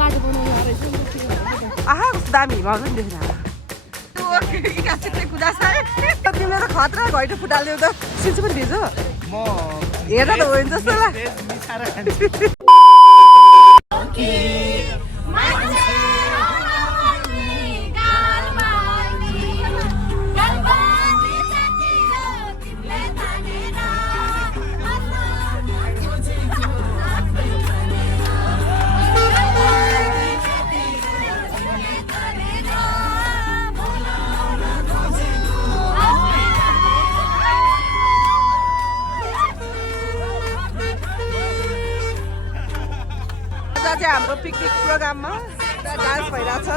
बाटो बनाउनु रहेछ आहा कस्तो दामी हिमाल पनि देखेर तिमीले त खतरा घैटो फुटाल्यौ त सिन्चु पनि भिजो हेर्दा त होइन जस्तो ल हाम्रो पिकनिक प्रोग्राममा डान्स भइरहेछ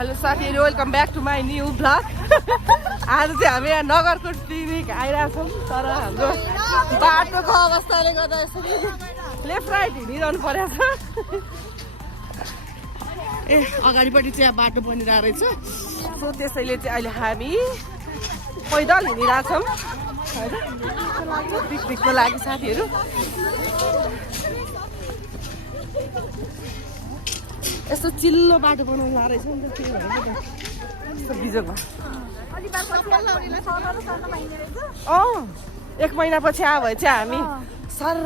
हेलो साथीहरु welcome back to my new blog आज चाहिँ हामी यहाँ नगरकोट पिकनिक आइरहेछौँ तर हाम्रो बाटोको अवस्थाले गर्दा यसरी लेफ्ट राइट हिँडिरहनु परेको छ ए अगाडिपट्टि चाहिँ बाटो बनिरहेको रहेछ सो त्यसैले चाहिँ अहिले हामी पैदल हिँडिरहेछौँ होइन पिकनिकको लागि साथीहरू यस्तो चिल्लो बाटो बनाउनु रहेछ नि त त्यही भएर यस्तो बिजोग भयो एक महिनापछि आयो भए चाहिँ हामी सर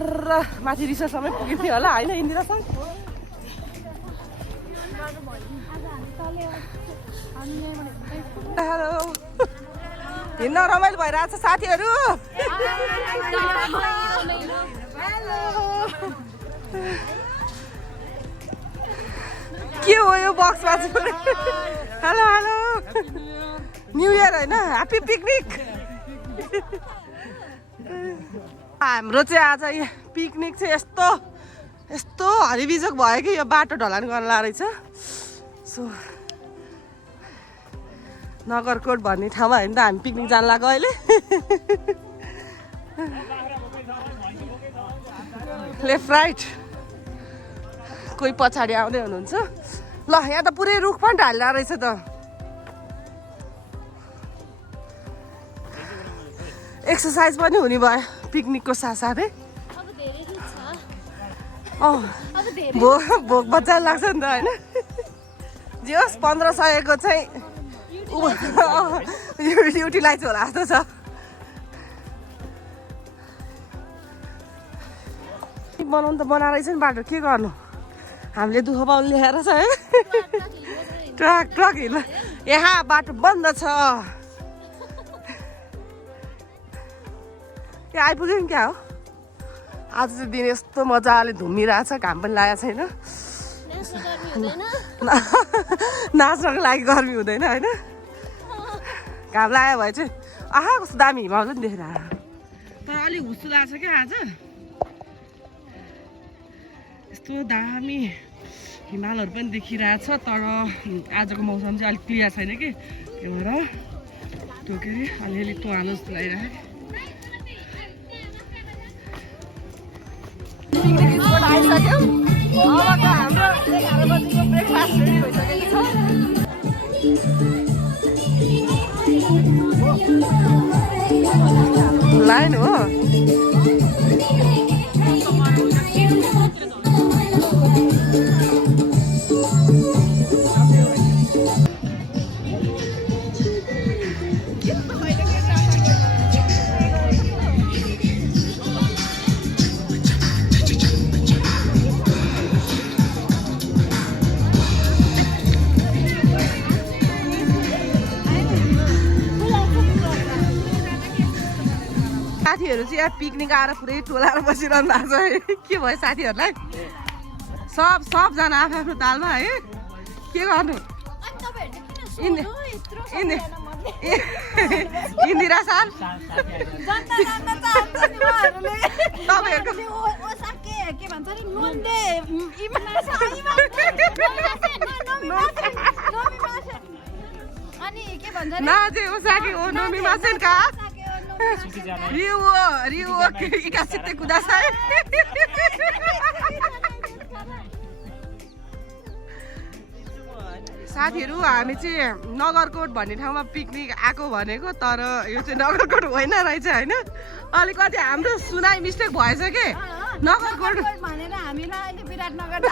माथि रिसोर्टसम्मै पुगिन्थ्यो होला होइन इन्दिरासँग हेलो हिँड्न रमाइलो भइरहेछ साथीहरू के हो यो बक्समा चाहिँ हेलो हेलो न्यु इयर होइन ह्याप्पी पिकनिक हाम्रो चाहिँ आज यहाँ पिकनिक चाहिँ यस्तो यस्तो हरिबिजोग भयो कि यो बाटो ढलान गर्न रहेछ सो नगरकोट भन्ने ठाउँमा होइन त हामी पिकनिक जान लाग्यो अहिले लेफ्ट राइट कोही पछाडि आउँदै हुनुहुन्छ ल यहाँ त पुरै रुख पनि ढाल्दा रहेछ त एक्सर्साइज पनि हुने भयो पिकनिकको साथसाथै भोक बच्चा लाग्छ नि त होइन जे होस् 1500 चाहिँ युटिलाइज होला जस्तो छ बनाउनु त बनाएर नि बाटो के गर्नु हामीले दुःख पाउनु ल्याएर छ है ट्रक ट्रक हिँड्नु यहाँ बाटो बन्द छ यहाँ आइपुग्यो नि क्या हो आज चाहिँ दिन यस्तो मजाले धुमिरहेछ घाम पनि लागेको छैन नाच्नको लागि गर्मी हुँदैन होइन घाम लाग्यो भए चाहिँ आहा कस्तो दामी हिमाल पनि देखेर तर अलिक हुस्सो लाग्छ क्या आज यस्तो दामी हिमालहरू पनि देखिरहेछ तर आजको मौसम चाहिँ अलिक क्लियर छैन कि त्यही भएर त्यो के अरे अलिअलि तुवालो जस्तो लागिरहेको खाइसक्यौँ। अब त हाम्रो 11 बजीको ब्रेकफास्ट रेडी भइसकेको छ। लाइन हो साथीहरू चाहिँ यहाँ पिकनिक आएर पुरै टोलाएर बसिरहनु भएको छ है। के भयो साथीहरूलाई? सबजना आफ्नो तालमा है। के गर्नु? इन्दिरा सर नाजे उसाकी ओ नमी मासेन का रिउ इकासिते कुदासाय। साथीहरू हामी चाहिँ नगरकोट भन्ने ठाउँमा पिकनिक आएको भनेको, तर यो चाहिँ नगरकोट होइन रहेछ होइन। अलिकति हाम्रो सुनाइ मिस्टेक भएछ के नगरकोट भनेर हामीलाई अहिले विराटनगर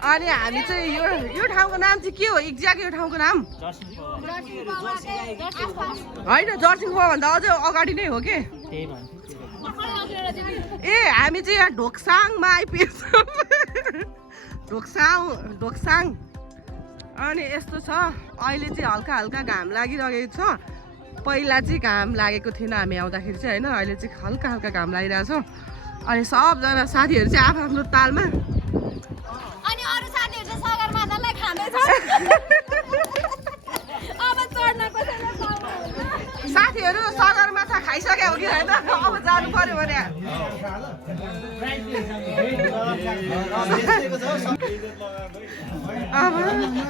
अनि हामी चाहिँ यो ठाउँको नाम चाहिँ के हो एक्ज्याक्ट? यो ठाउँको नाम होइन, जर्सिङपो भन्दा अझ अगाडि नै हो के। ए हामी चाहिँ यहाँ ढोक्साङमा आइपुगेछौँ। ढोक्साङ अनि यस्तो छ, अहिले चाहिँ हल्का हल्का घाम लागिरहेको छ। पहिला चाहिँ घाम लागेको थिएन हामी आउँदाखेरि चाहिँ होइन, अहिले चाहिँ हल्का हल्का घाम लागिरहेको छ। अनि सबजना साथीहरू चाहिँ आफ्नो तालमा, अनि अरू साथीहरू चाहिँ सगरमाथालाई खाँदैछ। अब चढ्न कसैले पाउँदैन। साथीहरू सगरमाथा खाइसक्यो हो कि होइन? अब जानु पर्यो भने अब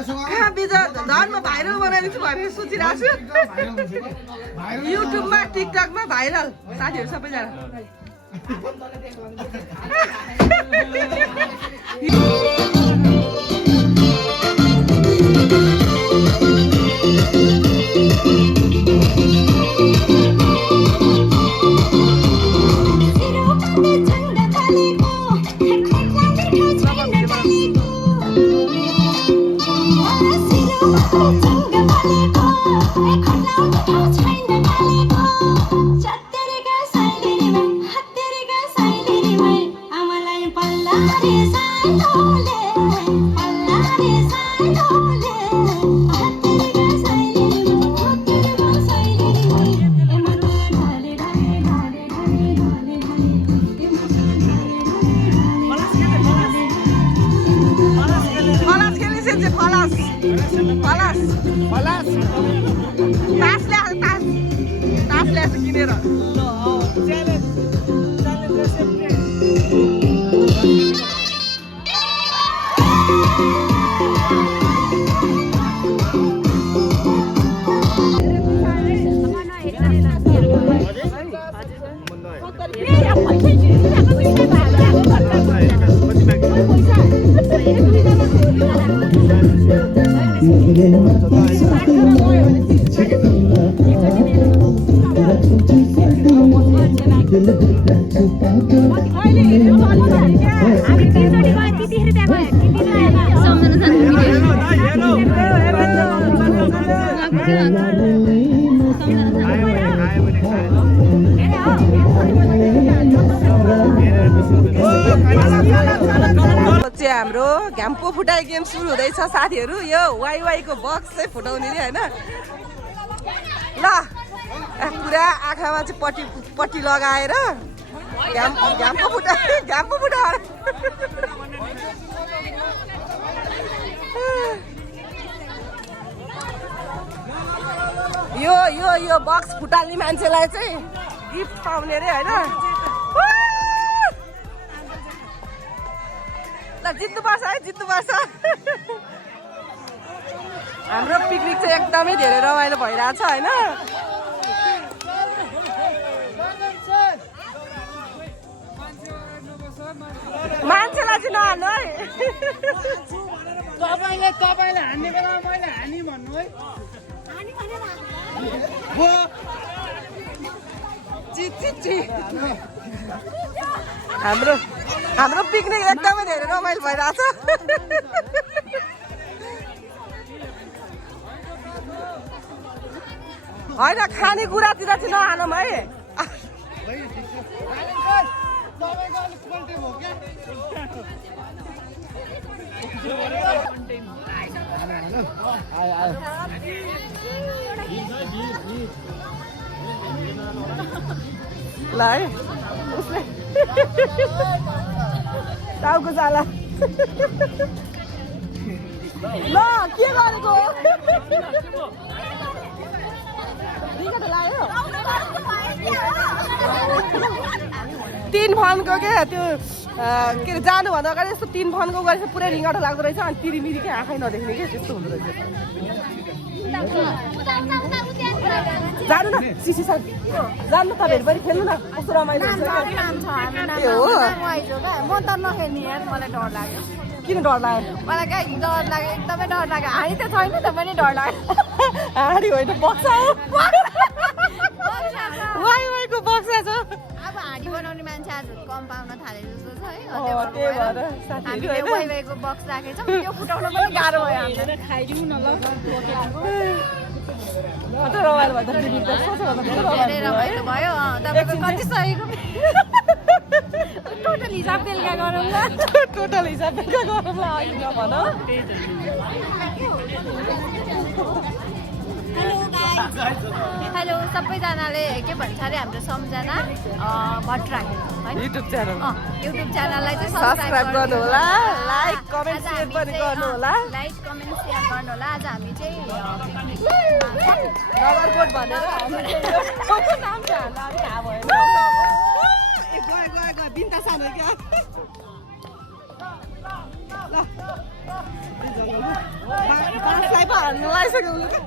कहाँ बिजा धर्म भाइरल बनाइदिन्छु भनेर सोचिरहेको छु। युट्युबमा टिकटकमा भाइरल साथीहरू सबैजना। हाम्रो घ्याम्पो फुटाइ गेम सुरु हुँदैछ साथीहरू। यो वाइवाई को बक्स चाहिँ फुटाउने नि होइन। ल पुरा आँखामा चाहिँ पट्टी लगाएर घ्याम्पो फुटा यो बक्स फुटाल्ने मान्छेलाई चाहिँ गिफ्ट पाउने रे होइन। ल जित्नुपर्छ है, जित्नुपर्छ। हाम्रो पिकनिक चाहिँ एकदमै धेरै रमाइलो भइरहेछ होइन। चाहिँ नहाल्नु है तपाईले हान्ने बेलामा मैले हानी भन्नु है हाम्रो पिकनिक एकदमै धेरै रमाइलो भइरहेछ होइन खानेकुरातिर चाहिँ नहालौँ है ल है उसले टाउको जाला ल के गरेको तीन फनको क्या त्यो के अरे जानुभन्दा अगाडि यस्तो तीन फनको गरेपछि पुरै रिङ्गटो लाग्दो रहेछ अनि तिरिमिरीकै आँखै नदेख्ने क्या त्यस्तो हुँदो रहेछ जानु न सिसी सर जानु तपाईँहरू पनि खेल्नु न कस्तो रमाइलो हुन्छ म त नखेल्ने यार मलाई डर लाग्यो किन डर लाग्यो मलाई क्या डर लाग्यो एकदमै डर लाग्यो हाडी त छैन त पनि डर लाग्यो हाडी होइन बक्सा हो वाइको बक्सा छ अब हाडी बनाउने मान्छे आज कम पाउन थाले जस्तो छ है त्यही भएर हामीले वाइको बक्स राखेको छौँ त्यो फुटाउन पनि गाह्रो भयो हामीले खाइदिउँ न ल कस्तो रमाइलो भयो धेरै रमाइलो भयो तपाईँको कति सहीको टोटल हिसाब बेलुका गरौँ ल टोटल हिसाब बेलुका गरौँ ल अघि नभन हेलो सबैजनाले के भन्छ अरे हाम्रो सम्झना भट्टराई होइन युट्युब च्यानल युट्युब च्यानललाई चाहिँ सब्सक्राइब गर्नु होला लाइक कमेन्ट सेयर पनि गर्नु होला लाइक कमेन्ट सेयर गर्नु होला आज हामी चाहिँ नगरकोट भनेर नाम छ हामीलाई अलिक थाहा भएन गयो बिन्ता सानो क्या बाँसलाई पो हाल्नु लगाइसक्यो उसले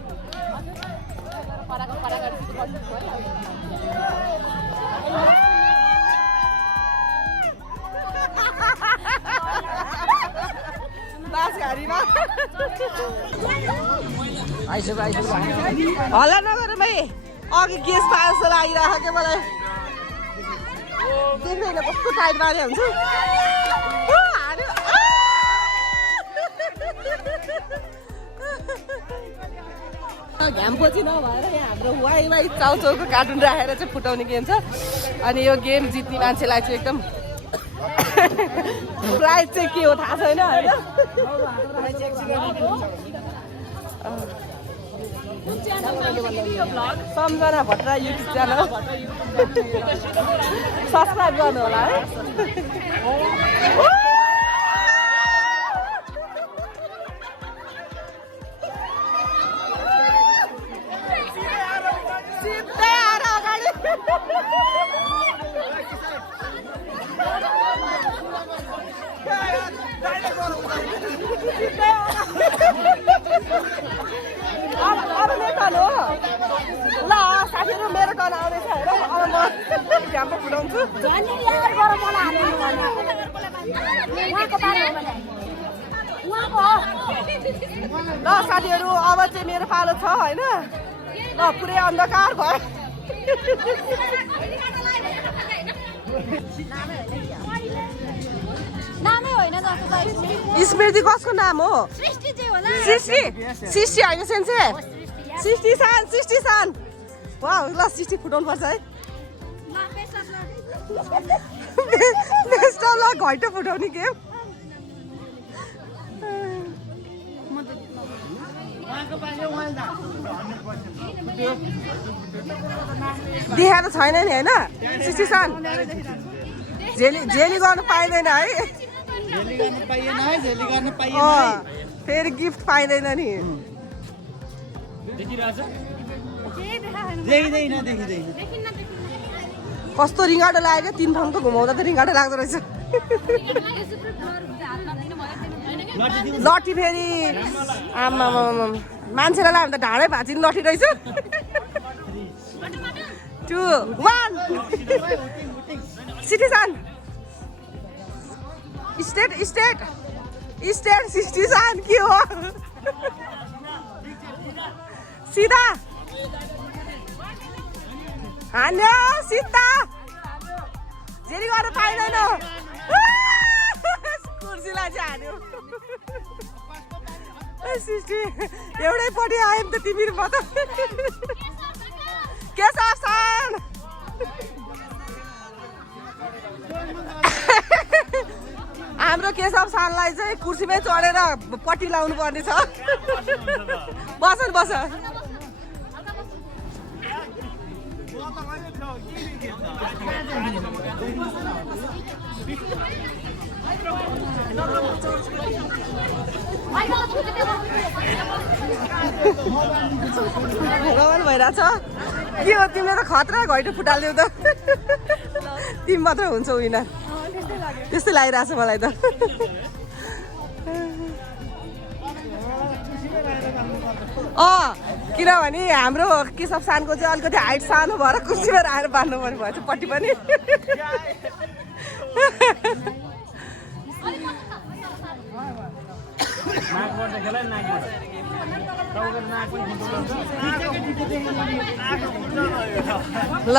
हल्ला नगर भाइ अघि गेस पाए जस्तो लागिरहेको क्या मलाई देख्दैन कस्तो टाइट मारे हुन्छ घाम पछि नभएर यहाँ हाम्रो वाइ चाउचाउको कार्टुन राखेर चाहिँ फुटाउने गेम छ अनि यो गेम जित्ने मान्छेलाई चाहिँ एकदम प्राइज चाहिँ के हो थाहा छैन होइन सम्झना भट्टराई युट्युब च्यानल सब्सक्राइब गर्नु होला है ल साथीहरू मेरो टर्न आउँदैछ हेर अब म झ्याम्पो फुटाउँछु ल साथीहरू अब चाहिँ मेरो पालो छ होइन ल पुरै अन्धकार भयो स्मृति कसको नाम हो सृष्टि होइन सेन्से सृष्टि सान वाह ल सृष्टि फुटाउनु पर्छ है बेस्ट ल घैटो फुटाउने गेम देखाएको छैन नि होइन सृष्टि सान झेली गर्नु पाइँदैन है फेरि गिफ्ट पाइँदैन नि कस्तो रिङ्गाटो लाग्यो तीन फनको घुमाउँदा त रिङ्गाटो लाग्दो रहेछ लट्ठी फेरि आमा मान्छेलाई लाग्यो भने त ढाडै भाँचिने लट्ठी रहेछ 2 1 सिटिजन स्टेट स्टेट स्टेट 60 के हो सिधा हान्यो सिधा जेरी गर्न पाइँदैन कुर्सीलाई चाहिँ हान्यो 60 एउटैपट्टि आयो नि त तिमी म त के छ सान हाम्रो केशव सानलाई चाहिँ कुर्सीमै चढेर पट्टी लाउनु पर्ने छ बस बस रमाइलो भइरहेछ के हो तिमीले त खतरा घैटो फुटालिदिउ त तिमी मात्र हुन्छौ विनर त्यस्तै लागिरहेछ मलाई त किनभने हाम्रो केशव सानको चाहिँ अलिकति हाइट सानो भएर कुर्सीमा राखेर बाँध्नु पर्ने भएछ पट्टि पनि ल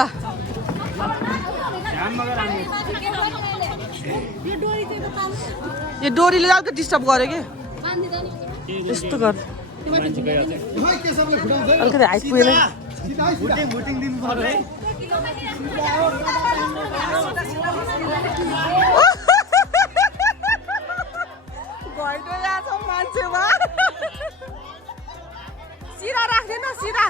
यो डोरीले अलिकति डिस्टर्ब गर्यो कि यस्तो गर अलिकति हाइट पुगेन घैटो यहाँ छ मान्छेमा सिधा राख्दैन सिधा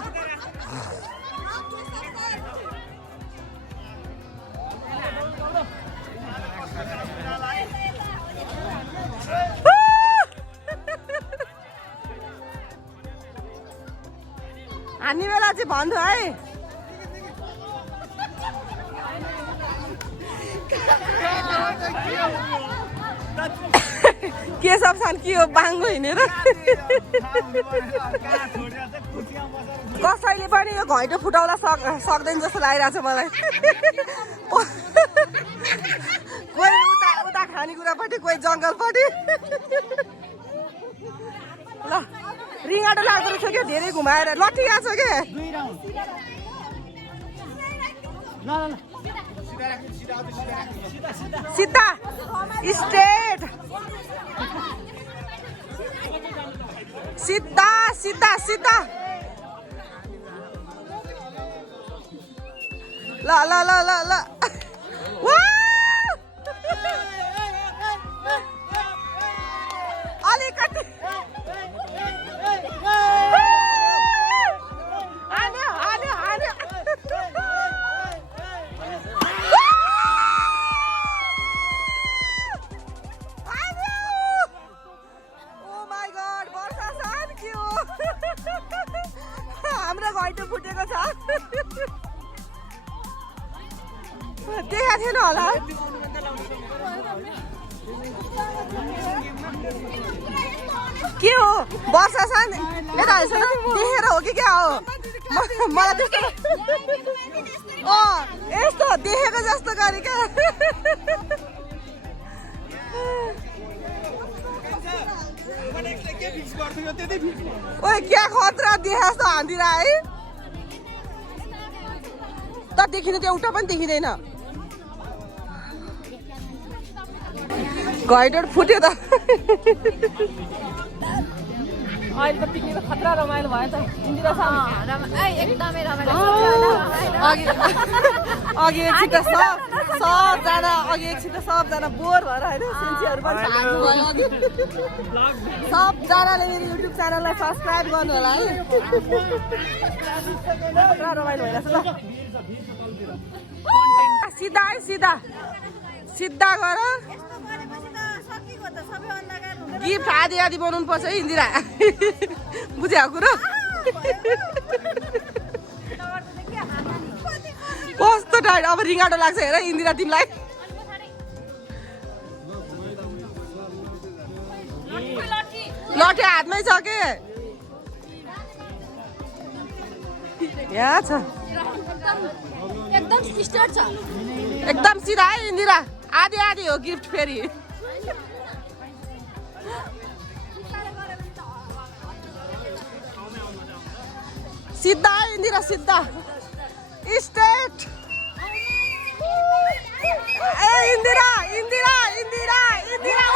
हान्ने बेला चाहिँ भन्नु है केशव सान के हो बाङ्गो हिँडेर कसैले पनि यो घैटो फुटाउन सक्दैन जस्तो लागिरहेछ मलाई कोही उता उता खानेकुरापट्टि कोही जङ्गलपट्टि ल रिङाटो लाग्दो रहेछ क्या धेरै घुमाएर लट्ठिया छ के सिधा स्ट्रेट सिधा सिधा सिधा ल ल ल ल ल अलिकति हाम्रो घैटो फुटेको छ देखा थिएन होला के हो वर्षा सान यता देखेर हो कि क्या हो मलाई त्यस्तो यस्तो देखेको जस्तो गरे क्या ओए क्या खतरा देखा जस्तो हान्दिरा है त देखिँदैन त्यो एउटा पनि देखिँदैन घैटो फुट्यो त अहिले त पिकनिक खतरा रमाइलो भयो त इन्दिरा एकदमै रमाइलो अघि एकछिन त सबजना बोर भएर होइन सेन्सीहरू पनि भाग्नु भयो अघि सबजनाले मेरो युट्युब च्यानललाई सब्सक्राइब गर्नु होला है खतरा रमाइलो भइरहेछ ल सिधा है सिधा सिधा गर गिफ्ट आधी आधी बनाउनु पर्छ है इन्दिरा बुझ्यौ कुरो कस्तो टाइट अब रिङाटो लाग्छ हेर इन्दिरा तिमीलाई लट्ठी हातमै छ के यहाँ छ एकदम सिधा है इन्दिरा आधी आधी हो गिफ्ट फेरि सिधा इन्दिरा सिधा स्ट्रेट ए इन्दिरा इन्दिरा इन्दिरा इन्दिरा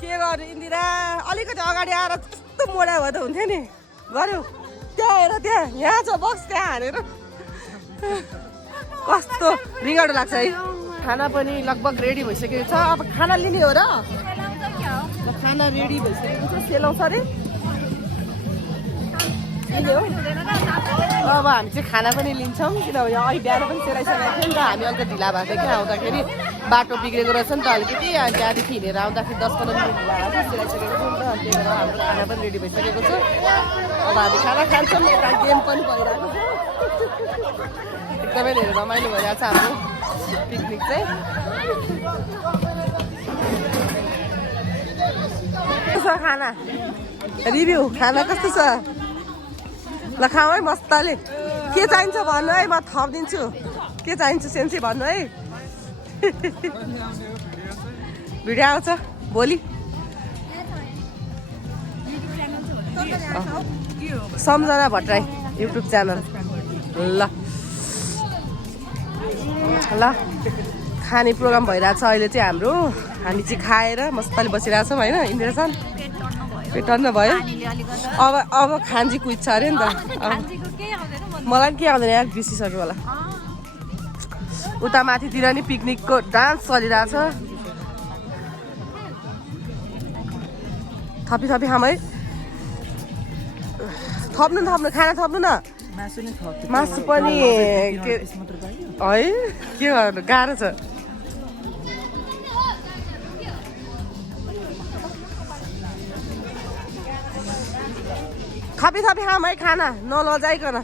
के गर्नु इन्दिरा अलिकति अगाडि आएर कस्तो मोडा भए त हुन्थ्यो नि गर्यो त्यहाँ हेर त्यहाँ यहाँ छ बक्स त्यहाँ हानेर कस्तो रिगाडो लाग्छ है खाना पनि लगभग रेडी भइसकेको छ अब खाना लिने हो र खाना रेडी भइसकेको छ सेलाउँछ अरे अब हामी चाहिँ खाना पनि लिन्छौँ किनभने अहिले बिहान पनि सेलाइसकेको थियो नि त हामी अलिकति ढिला भएको थियो क्या आउँदाखेरि बाटो बिग्रेको रहेछ नि त अलिकति अनि त्यहाँदेखि हिँडेर आउँदाखेरि 10-15 मिनट ढिला भएको सेलाइसकेको थियो नि त त्यही भएर हाम्रो खाना पनि रेडी भइसकेको छ अब हामी खाना खान्छौँ यता गेम पनि भइरहेको छ एकदमै धेरै रमाइलो भइरहेको छ हाम्रो पिकनिक चाहिँ कस्तो छ खाना रिभ्यू खाना कस्तो छ ल खाऊ है मस्ताले के चाहिन्छ भन्नु है म थपिदिन्छु के चाहिन्छ सेन्सी भन्नु है भिडियो आउँछ भोलि सम्झना भट्टराई युट्युब च्यानल ल ल खाने प्रोग्राम भइरहेछ अहिले चाहिँ हाम्रो हामी चाहिँ खाएर मस्ताले बसिरहेछौँ होइन इन्दिरासन पेट टन्न भयो अब खान्जी कुइज छ अरे नि त मलाई पनि के आउँदैन यार बिर्सिसक्यो होला उता माथितिर नि पिकनिकको डान्स चलिरहेछ थपी खाम है थप्नु खाना थप्नु न मासु पनि है के गर्नु गाह्रो छ थपी खाम है खाना नलजाइकन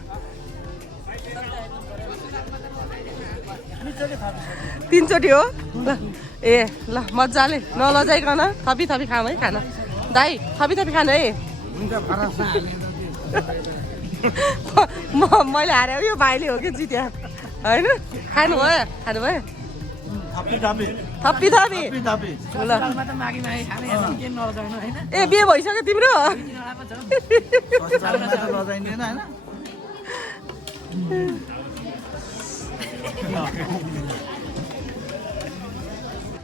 3 चोटि हो ल ए ल मजाले नलजाइकन थपी खाम है खाना दाइ थपी खानु है मैले हारे यो भाइले हो कि जित्या होइन खानु भयो थपी ल ए बिहे भइसक्यो तिम्रो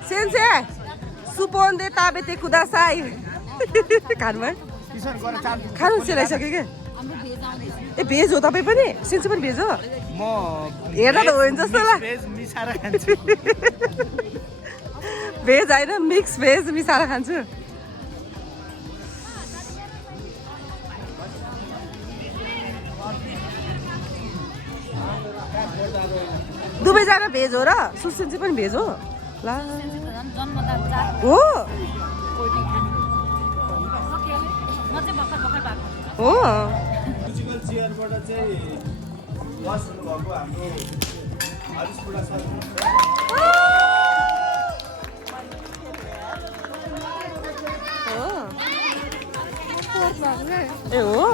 सेन्से सुपोन्दे ताबेते कुदासाई खानु भयो खानु सेलाइसक्यो क्या ए भेज हो तपाईँ पनि सेन्से पनि भेज हो हेर्दा त होइन जस्तो ल भेज होइन मिक्स भेज मिसाएर खान्छु दुवैजना भेज हो र सुसेन्से पनि भेज हो ला हो ए हो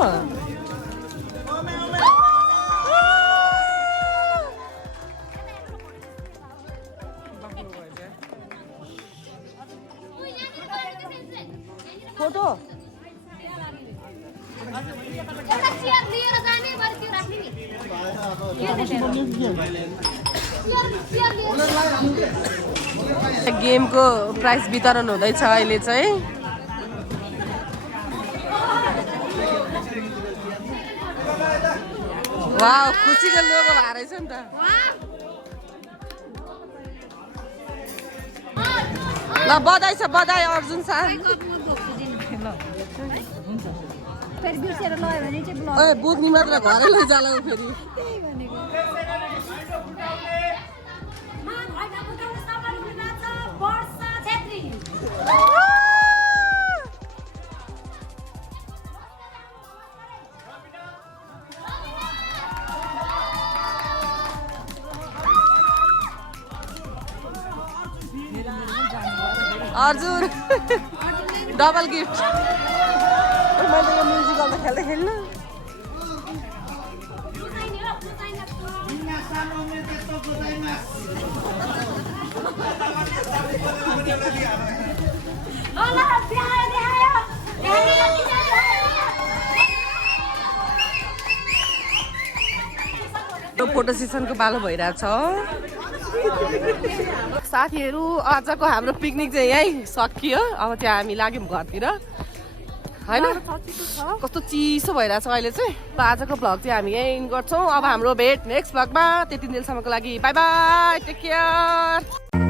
फोटो गेमको प्राइज वितरण हुँदैछ अहिले चाहिँ वाउ खुसीको लोगो भएर रहेछ नि त ल बधाई छ बधाई अर्जुन सर बुझ्ने मात्र घरै लैजाला फेरि अर्जुन डबल गिफ्ट मैले यो म्युजिकल त खेल्दै खेल्नु फोटो सेसनको पालो भइरहेछ साथीहरू। आजको हाम्रो पिकनिक चाहिँ यहीँ सकियो। अब चाहिँ हामी लाग्यौँ घरतिर होइन। कस्तो चिसो भइरहेछ अहिले चाहिँ। आजको भ्लग चाहिँ हामी यहीँ गर्छौँ। अब हाम्रो भेट नेक्स्ट भ्लगमा। त्यति बेलसम्मको लागि बाई बाई, टेक केयर।